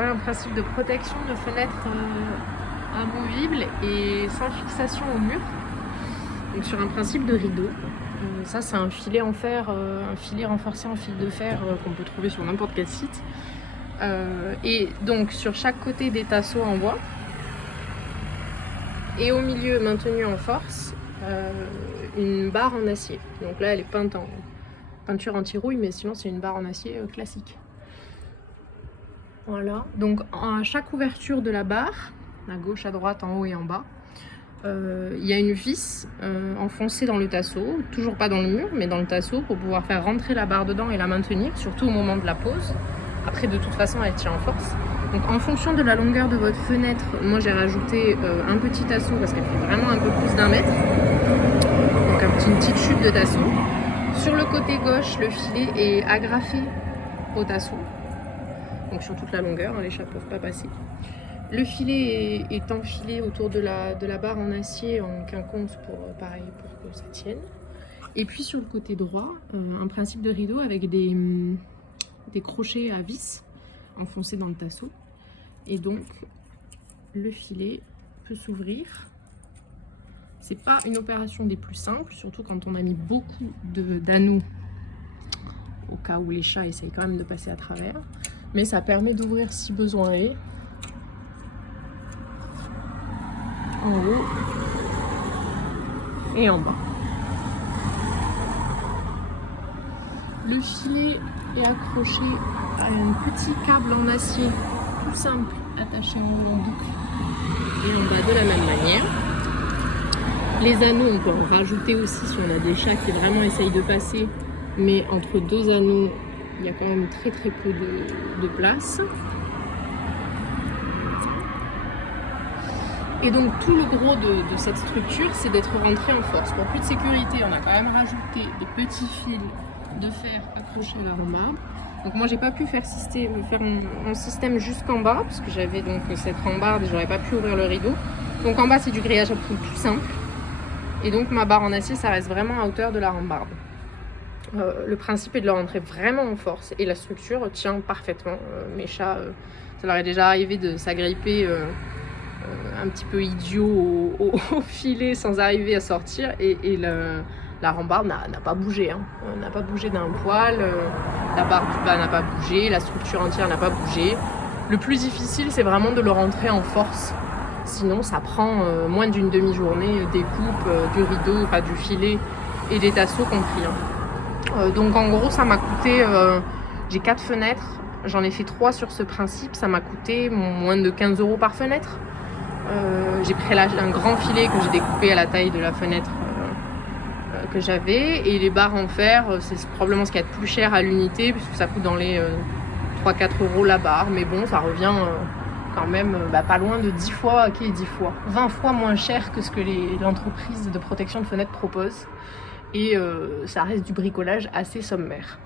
voilà, un principe de protection de fenêtres amovibles et sans fixation au mur. Donc sur un principe de rideau. Ça c'est un filet en fer, un filet renforcé en fil de fer qu'on peut trouver sur n'importe quel site. Et donc sur chaque côté des tasseaux en bois. Et au milieu, maintenu en force, une barre en acier. Donc là elle est peinte en peinture anti-rouille, mais sinon c'est une barre en acier classique. Voilà, donc à chaque ouverture de la barre, à gauche, à droite, en haut et en bas, il y a une vis enfoncée dans le tasseau, toujours pas dans le mur, mais dans le tasseau pour pouvoir faire rentrer la barre dedans et la maintenir, surtout au moment de la pose. Après, de toute façon, elle tient en force. Donc en fonction de la longueur de votre fenêtre, moi j'ai rajouté un petit tasseau parce qu'elle fait vraiment un peu plus d'1 mètre. Donc une petite chute de tasseau. Sur le côté gauche, le filet est agrafé au tasseau. Donc sur toute la longueur, les chats ne peuvent pas passer. Le filet est enfilé autour de la barre en acier en quinconce pareil, pour que ça tienne. Et puis sur le côté droit, un principe de rideau avec des crochets à vis enfoncés dans le tasseau. Et donc le filet peut s'ouvrir. C'est pas une opération des plus simples, surtout quand on a mis beaucoup d'anneaux au cas où les chats essayent quand même de passer à travers. Mais ça permet d'ouvrir si besoin est. En haut et en bas. Le filet est accroché à un petit câble en acier tout simple attaché en long boucle et en bas de la même manière. Les anneaux, on peut en rajouter aussi si on a des chats qui vraiment essayent de passer, mais entre 2 anneaux, il y a quand même très peu de place. Et donc tout le gros de cette structure, c'est d'être rentré en force. Pour plus de sécurité, on a quand même rajouté des petits fils de fer accrochés à la rambarde. Donc moi j'ai pas pu faire un système jusqu'en bas, parce que j'avais donc cette rambarde et j'aurais pas pu ouvrir le rideau. Donc en bas c'est du grillage à poule tout simple. Et donc ma barre en acier, ça reste vraiment à hauteur de la rambarde. Le principe est de le rentrer vraiment en force et la structure tient parfaitement. Mes chats, ça leur est déjà arrivé de s'agripper un petit peu idiot au filet sans arriver à sortir et la rambarde n'a pas bougé, hein. N'a pas bougé d'un poil, la barre du bas n'a pas bougé, la structure entière n'a pas bougé. Le plus difficile c'est vraiment de le rentrer en force, sinon ça prend moins d'une demi-journée, des coupes, du rideau, enfin du filet et des tasseaux compris, hein. Donc en gros ça m'a coûté, j'ai 4 fenêtres, j'en ai fait 3 sur ce principe, ça m'a coûté moins de 15 € par fenêtre. J'ai pris un grand filet que j'ai découpé à la taille de la fenêtre que j'avais, et les barres en fer c'est probablement ce qu'il y a de plus cher à l'unité puisque ça coûte dans les 3-4 € la barre, mais bon ça revient quand même pas loin de 10 fois, 20 fois moins cher que ce que l'entreprise de protection de fenêtres propose, et ça reste du bricolage assez sommaire.